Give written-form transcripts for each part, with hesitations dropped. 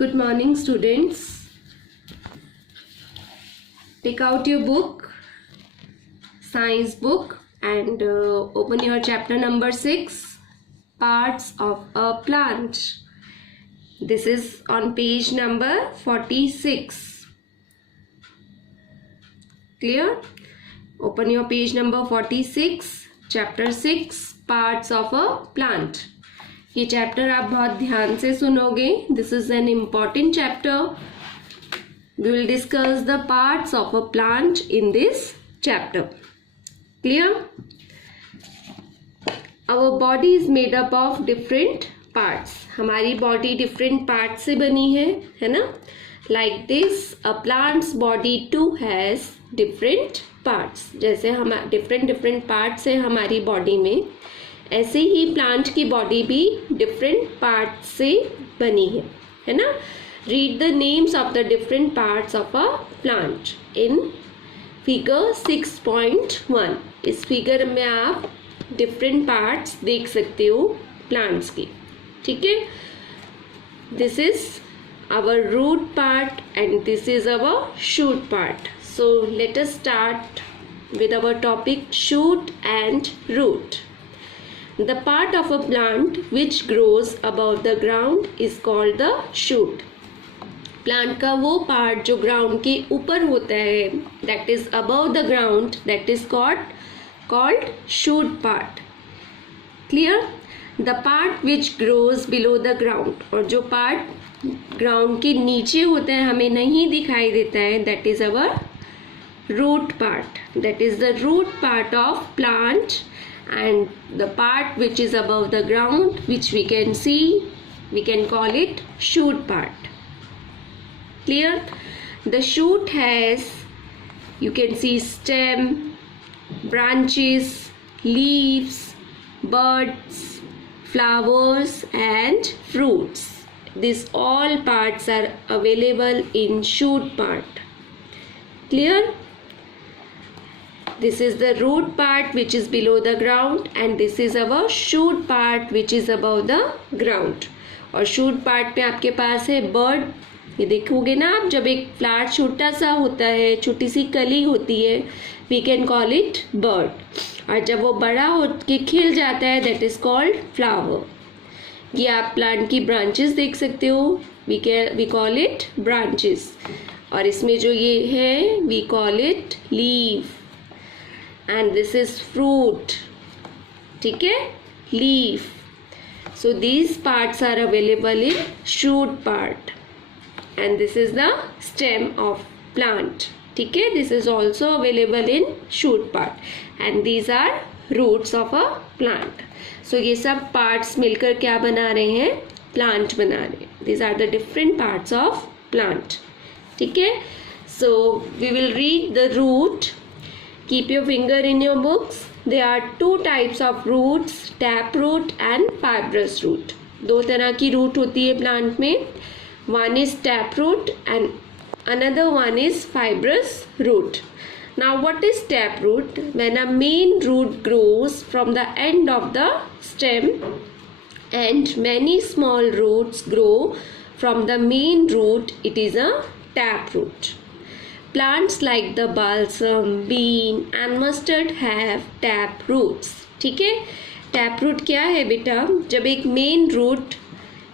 Good morning, students. Take out your book, science book, and open your chapter number 6, parts of a plant. This is on page number 46. Clear? Open your page number 46, chapter 6, parts of a plant. ये chapter आप बहुत ध्यान से सुनोगे. This is an important chapter. We will discuss the parts of a plant in this chapter. Clear? Our body is made up of different parts. हमारी body different part से बनी है ना? Like this a plant's body too has different parts. जैसे हम different parts है हमारी body में, ऐसे ही प्लांट की बॉडी भी डिफरेंट पार्ट से बनी है ना? Read the names of the different parts of a plant in figure 6.1. इस फिगर में आप डिफरेंट पार्ट्स देख सकते हो प्लांट्स की. ठीक है? This is our root part and this is our shoot part. So let us start with our topic shoot and root. The part of a plant which grows above the ground is called the shoot. Plant का वो part जो ground के ऊपर होता है, that is above the ground, that is called shoot part. Clear? The part which grows below the ground, और जो part ground के नीचे होता है हमें नहीं दिखाई देता है, that is our root part. That is the root part of plant, and the part which is above the ground, which we can see, we can call it shoot part. Clear? The shoot has, you can see, stem, branches, leaves, buds, flowers and fruits. These all parts are available in shoot part. Clear? This is the root part which is below the ground, and this is our shoot part which is above the ground. और shoot part पे आपके पास है bird. ये देखोगे ना आप, जब एक फ्लावर छोटा सा होता है, छोटी सी कली होती है, we can call it bird. और जब वो बड़ा हो के खिल जाता है, that is called flower. ये आप प्लांट की ब्रांचेस देख सकते हो, we call it branches. और इसमें जो ये है, we call it leaf. And this is fruit. ठीक है? Leaf. So these parts are available in shoot part, and this is the stem of plant. ठीक है? This is also available in shoot part, and these are roots of a plant. So ये सब parts मिलकर क्या बना रहे हैं? Plant बना रहे हैं. These are the different parts of plant. ठीक है? So we will read the root. Keep your finger in your books. There are two types of roots, tap root and fibrous root. दो तरह की root होती है plant में. One is tap root and another one is fibrous root. Now what is tap root? When a main root grows from the end of the stem and many small roots grow from the main root, it is a tap root. Plants like the balsam, bean and mustard have tap roots. ठीक है? Tap root क्या है बेटा? जब एक main root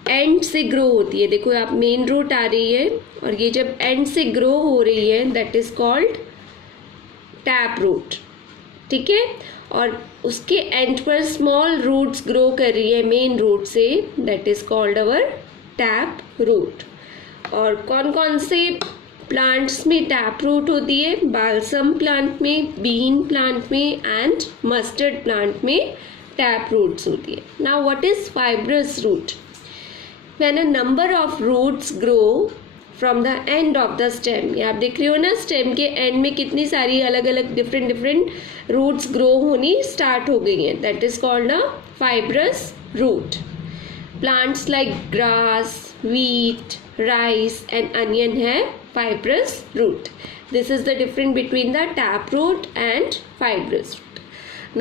and से grow होती है, देखो आप मेन रूट आ रही है और ये जब एंड से ग्रो हो रही है, that is called tap root. ठीक है? और उसके एंड पर स्मॉल रूट्स ग्रो कर रही है मेन रूट से, that is called our tap root. और कौन कौन से प्लांट्स में टैप रूट होती है? बाल्सम प्लांट में, बीन प्लांट में एंड मस्टर्ड प्लांट में टैप रूट्स होती है. Now what is fibrous root? When a number of roots grow from the end of the stem. ये आप देख रहे हो ना, स्टेम के एंड में कितनी सारी अलग अलग डिफरेंट रूट्स ग्रो होनी स्टार्ट हो गई हैं. That is called a fibrous root. Plants like grass, wheat, rice and onion have fibrous root. This is the difference between the tap root and fibrous root.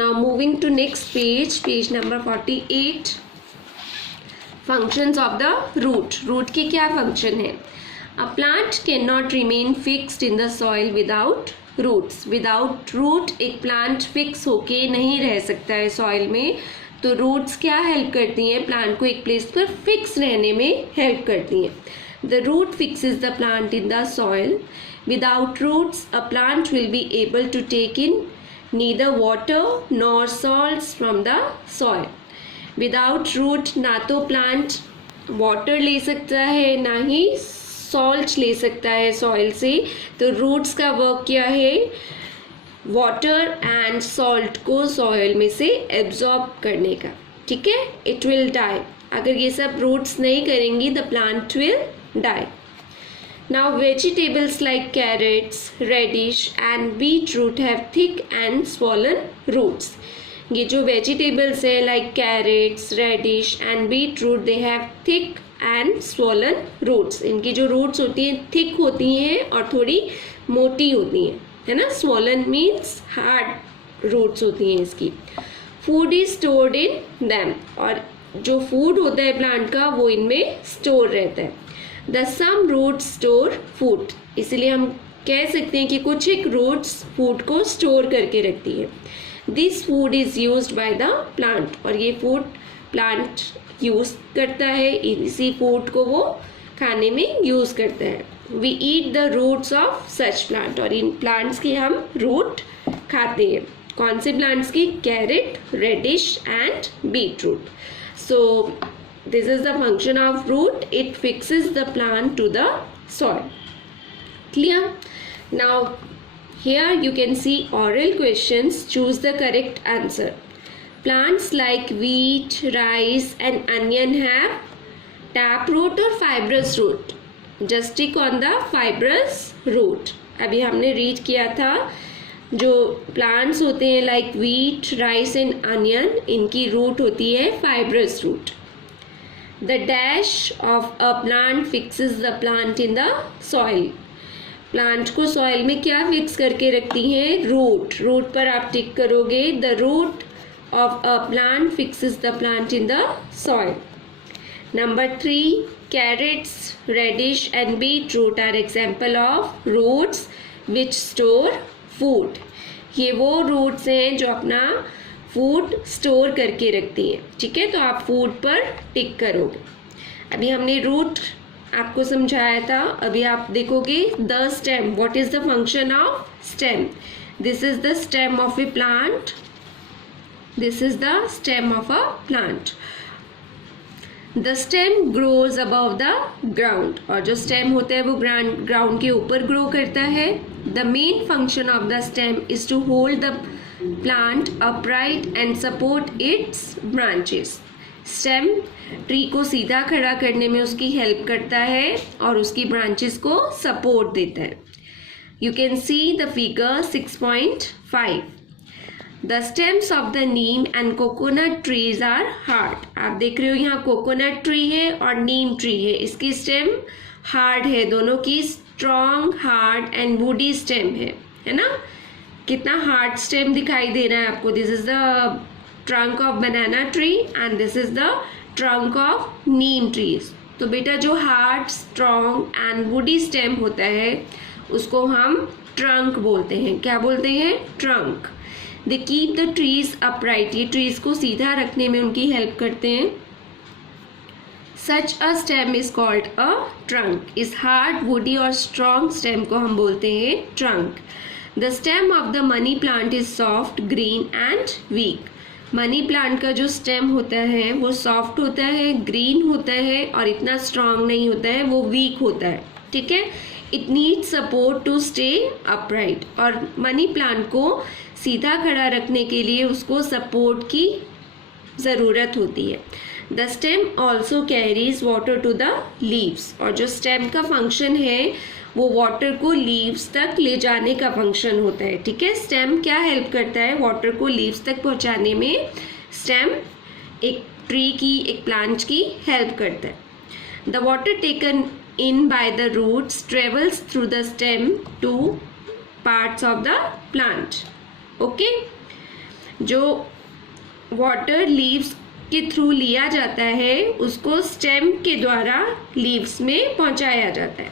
Now moving to next page, page number 48. Functions of the root. Root की क्या function है? A plant can not remain fixed in the soil without roots. Without root एक plant fix होके नहीं रह सकता है soil में. तो रूट्स क्या हेल्प करती हैं? प्लांट को एक प्लेस पर फिक्स रहने में हेल्प करती हैं. The root fixes the plant in the soil. Without roots a plant will be able to take in neither water nor salts from the soil. Without root ना तो plant water ले सकता है ना ही सॉल्ट ले सकता है सॉइल से. तो रूट्स का वर्क क्या है? वाटर एंड सॉल्ट को सॉइल में से एब्जॉर्ब करने का. ठीक है. It will die. अगर ये सब रूट्स नहीं करेंगी the plant will die. Now vegetables like carrots, radish and beetroot have thick and swollen roots. ये जो vegetables है like carrots, radish and beetroot they have thick and swollen roots. इनकी जो roots होती हैं thick होती हैं और थोड़ी मोटी होती हैं, है ना. swollen means hard roots होती हैं इसकी. Food is stored in them. और जो food होता है plant का वो इनमें store रहता है. The some roots store food. इसलिए हम कह सकते हैं कि कुछ एक roots food को store करके रखती है. This food is used by the plant. और ये food plant use करता है. इसी food को वो खाने में use करता है. We eat the roots of such plant. और इन plants के हम root खाते हैं. कौन से plants की? Carrot, radish and beetroot. So this is the function of root. It fixes the plant to the soil. Clear? Now here you can see oral questions. Choose the correct answer. Plants like wheat, rice and onion have tap root or fibrous root. Just stick on the fibrous root. अभी हमने read किया था जो plants होते हैं like wheat, rice and onion इनकी root होती है fibrous root. The dash of a plant fixes the plant in the soil. Plant को सॉइल में क्या फिक्स करके रखती है? रूट. रूट पर आप टिक करोगे. The root of a plant fixes the plant in the soil. Number 3, carrots, radish and beetroot are example of roots which store food. ये वो रूट्स हैं जो अपना फूड स्टोर करके रखती हैं. ठीक है. तो आप फूड पर टिक करोगे. अभी हमने रूट आपको समझाया था. अभी आप देखोगे the stem. What is the function of stem? This is the stem of A plant. This is the stem of a plant. The stem grows above the ground. और जो स्टेम होता है वो ग्राउंड के ऊपर ग्रो करता है. The main function of the stem is to hold the plant upright and support its branches. Stem tree को सीधा खड़ा करने में उसकी हेल्प करता है और उसकी ब्रांचेस को सपोर्ट देता है. You can see the figure 6.5. The stems of the neem and coconut trees are hard. आप देख रहे हो यहाँ कोकोनट ट्री है और नीम ट्री है. इसकी स्टेम हार्ड है. दोनों की strong, hard and woody stem है ना. कितना हार्ड स्टेम दिखाई दे रहा है आपको. This is the trunk of banana tree and this is the trunk of Neem trees. तो बेटा जो hard, strong and woody stem होता है उसको हम ट्रंक बोलते हैं. क्या बोलते हैं? Trunk. They keep the trees upright. ये ट्रीज को सीधा रखने में उनकी हेल्प करते हैं. Such a stem is called a trunk. इस हार्ड, वुडी और स्ट्रॉन्ग स्टेम को हम बोलते हैं trunk. The stem of the money plant is soft, green and weak. Money plant का जो स्टेम होता है वो सॉफ्ट होता है, ग्रीन होता है और इतना स्ट्रांग नहीं होता है, वो वीक होता है. ठीक है. It needs support to stay upright. और मनी प्लांट को सीधा खड़ा रखने के लिए उसको सपोर्ट की ज़रूरत होती है. The stem also carries water to the leaves. और जो स्टेम का फंक्शन है वो वाटर को लीव्स तक ले जाने का फंक्शन होता है. ठीक है. स्टेम क्या हेल्प करता है? वाटर को लीव्स तक पहुंचाने में स्टेम एक ट्री की, एक प्लांट की हेल्प करता है. The water taken in by the roots travels through the stem to parts of the plant. Okay. जो वाटर लीव्स के थ्रू लिया जाता है उसको स्टेम के द्वारा लीव्स में पहुंचाया जाता है.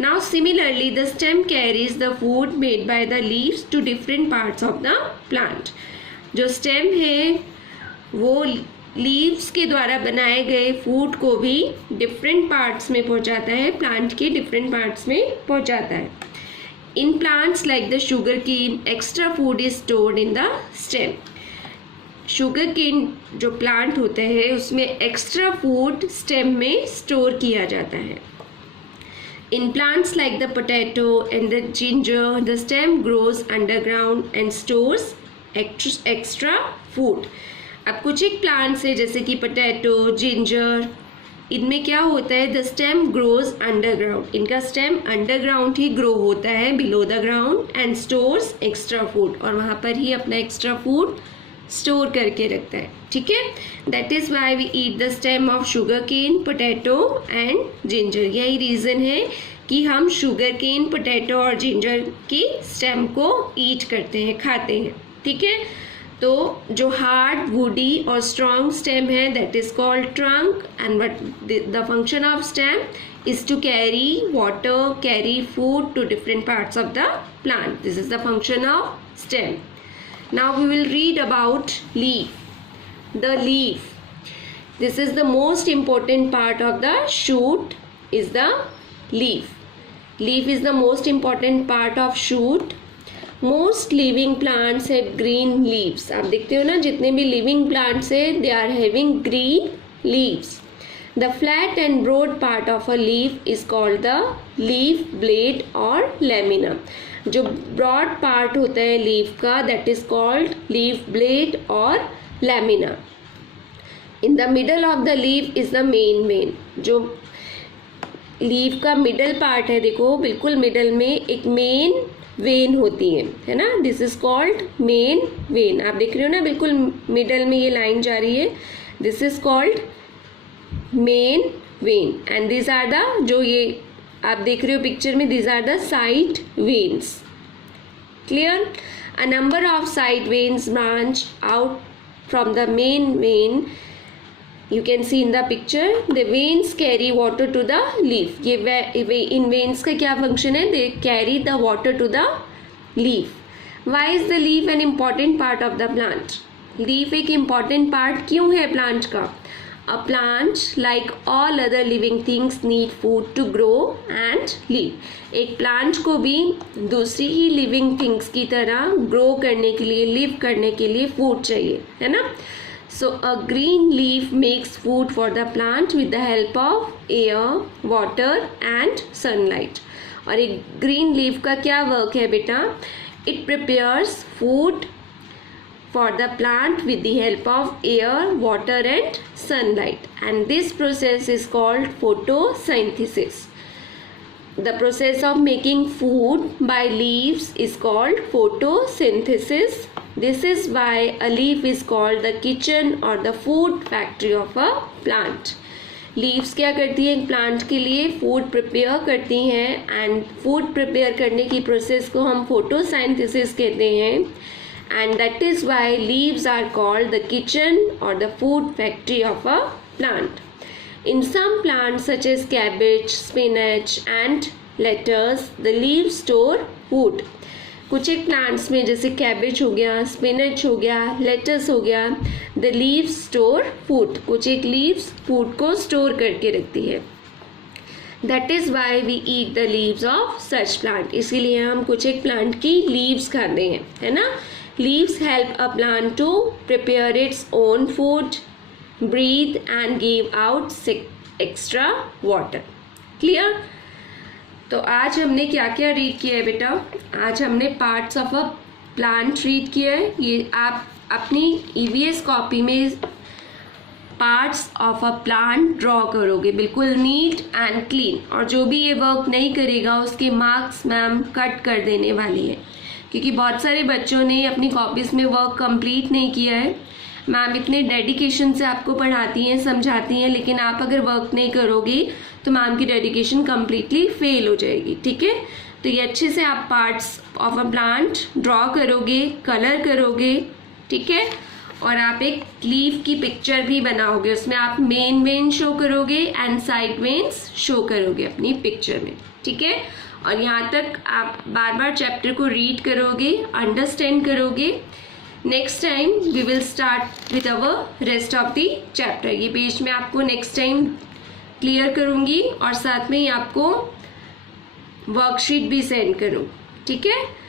Now similarly the stem carries the food made by the leaves to different parts of the plant. जो स्टेम है वो लीव्स के द्वारा बनाए गए फूड को भी डिफरेंट पार्ट्स में पहुंचाता है, प्लांट के डिफरेंट पार्ट्स में पहुंचाता है. In plants like the sugar cane extra food is stored in the stem. Sugar cane जो प्लांट होता है उसमें एक्स्ट्रा फूड स्टेम में स्टोर किया जाता है. In plants like the potato and the ginger, the stem grows underground and stores extra food. अब कुछ एक प्लांट्स है जैसे कि पोटैटो, जिंजर, इनमें क्या होता है, द स्टेम ग्रोज अंडरग्राउंड. इनका स्टेम अंडरग्राउंड ही ग्रो होता है, below the ground, and stores extra food, और वहाँ पर ही अपना एक्स्ट्रा फूड स्टोर करके रखता है. ठीक है, that is why we eat the stem of sugar cane, potato and ginger. यही रीज़न है कि हम शुगर केन, पोटैटो और जिंजर की स्टेम को ईट करते हैं, खाते हैं. ठीक है, तो जो हार्ड, वुडी और स्ट्रॉन्ग स्टेम है that is called trunk, and what the function of stem is to carry water, carry food to different parts of the plant. This is the function of stem. Now we will read about leaf. The leaf. This is the most important part of the shoot is the leaf. Leaf is the most important part of shoot. Most living plants have green leaves. आप देखते हो ना जितने भी living plants है they are having green leaves. The flat and broad part of a leaf is called the leaf blade or lamina. जो broad part होता है लीफ का that is called leaf blade और lamina. In the middle of the leaf is the main. जो leaf का middle part है, देखो बिल्कुल मिडल में एक मेन वेन होती है ना, this is called main when. आप देख रहे हो ना बिल्कुल मिडल में ये लाइन जा रही है, this is called main vein. And this are the, जो ये आप देख रहे हो पिक्चर में, these are the side veins. Clear? A number of side veins branch out from the main vein. You can see in the picture. The veins carry water to the leaf. ये इन veins का क्या function है? They carry the water to the leaf. Why is the leaf an important part of the plant? Leaf एक important part क्यों है plant का? A plant like all other living things need food to grow and live. एक plant को भी दूसरी ही living things की तरह ग्रो करने के लिए, लिव करने के लिए फूड चाहिए, है ना. So a green leaf makes food for the plant with the help of air, water and sunlight. और एक ग्रीन लीफ का क्या वर्क है बेटा, it prepares food for the plant with the help of air, water and sunlight, and this process is called photosynthesis. The process of making food by leaves is called photosynthesis. This is why a leaf is called the kitchen or the food factory of a plant. Leaves क्या करती है, एक plant के लिए food prepare करती हैं, and food prepare करने की प्रोसेस को हम फोटोसाइंथेसिस कहते हैं. And that is why leaves are called the kitchen or the food factory of a plant. In some plants such as cabbage, spinach and lettuce, the leaves store food. कुछ एक plants में जैसे cabbage हो गया, spinach हो गया, latus हो गया, the leaves store food. कुछ एक लीव्स फूड को स्टोर करके रखती है. That is why we eat the leaves of such plant. इसीलिए हम कुछ एक प्लांट की लीव्स खाते हैं, है ना. Leaves help a plant to prepare its own food, breathe and give out extra water. Clear? तो आज हमने क्या क्या रीड किया है बेटा, आज हमने parts of a plant read किया है. ये आप अपनी EVS कॉपी में parts of a plant draw करोगे बिल्कुल नीट एंड क्लीन, और जो भी ये वर्क नहीं करेगा उसके मार्क्स मैम कट कर देने वाली है, क्योंकि बहुत सारे बच्चों ने अपनी कॉपीज़ में वर्क कंप्लीट नहीं किया है. मैम इतने डेडिकेशन से आपको पढ़ाती हैं, समझाती हैं, लेकिन आप अगर वर्क नहीं करोगी तो मैम की डेडिकेशन कम्प्लीटली फेल हो जाएगी. ठीक है, तो ये अच्छे से आप parts of a plant draw करोगे, कलर करोगे. ठीक है, और आप एक लीफ की पिक्चर भी बनाओगे, उसमें आप मेन वेन शो करोगे एंड साइड वेन्स शो करोगे अपनी पिक्चर में, ठीक है। और यहाँ तक आप बार बार चैप्टर को रीड करोगे, अंडरस्टैंड करोगे। Next time we will start with our rest of the chapter. ये पेज मैं आपको नेक्स्ट टाइम क्लियर करूँगी और साथ में ही आपको वर्कशीट भी सेंड करूँ, ठीक है।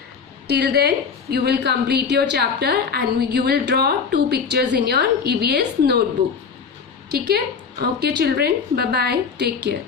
Till then you will complete your chapter and you will draw 2 pictures in your EVS notebook, ठीक है। Okay children, bye bye, take care.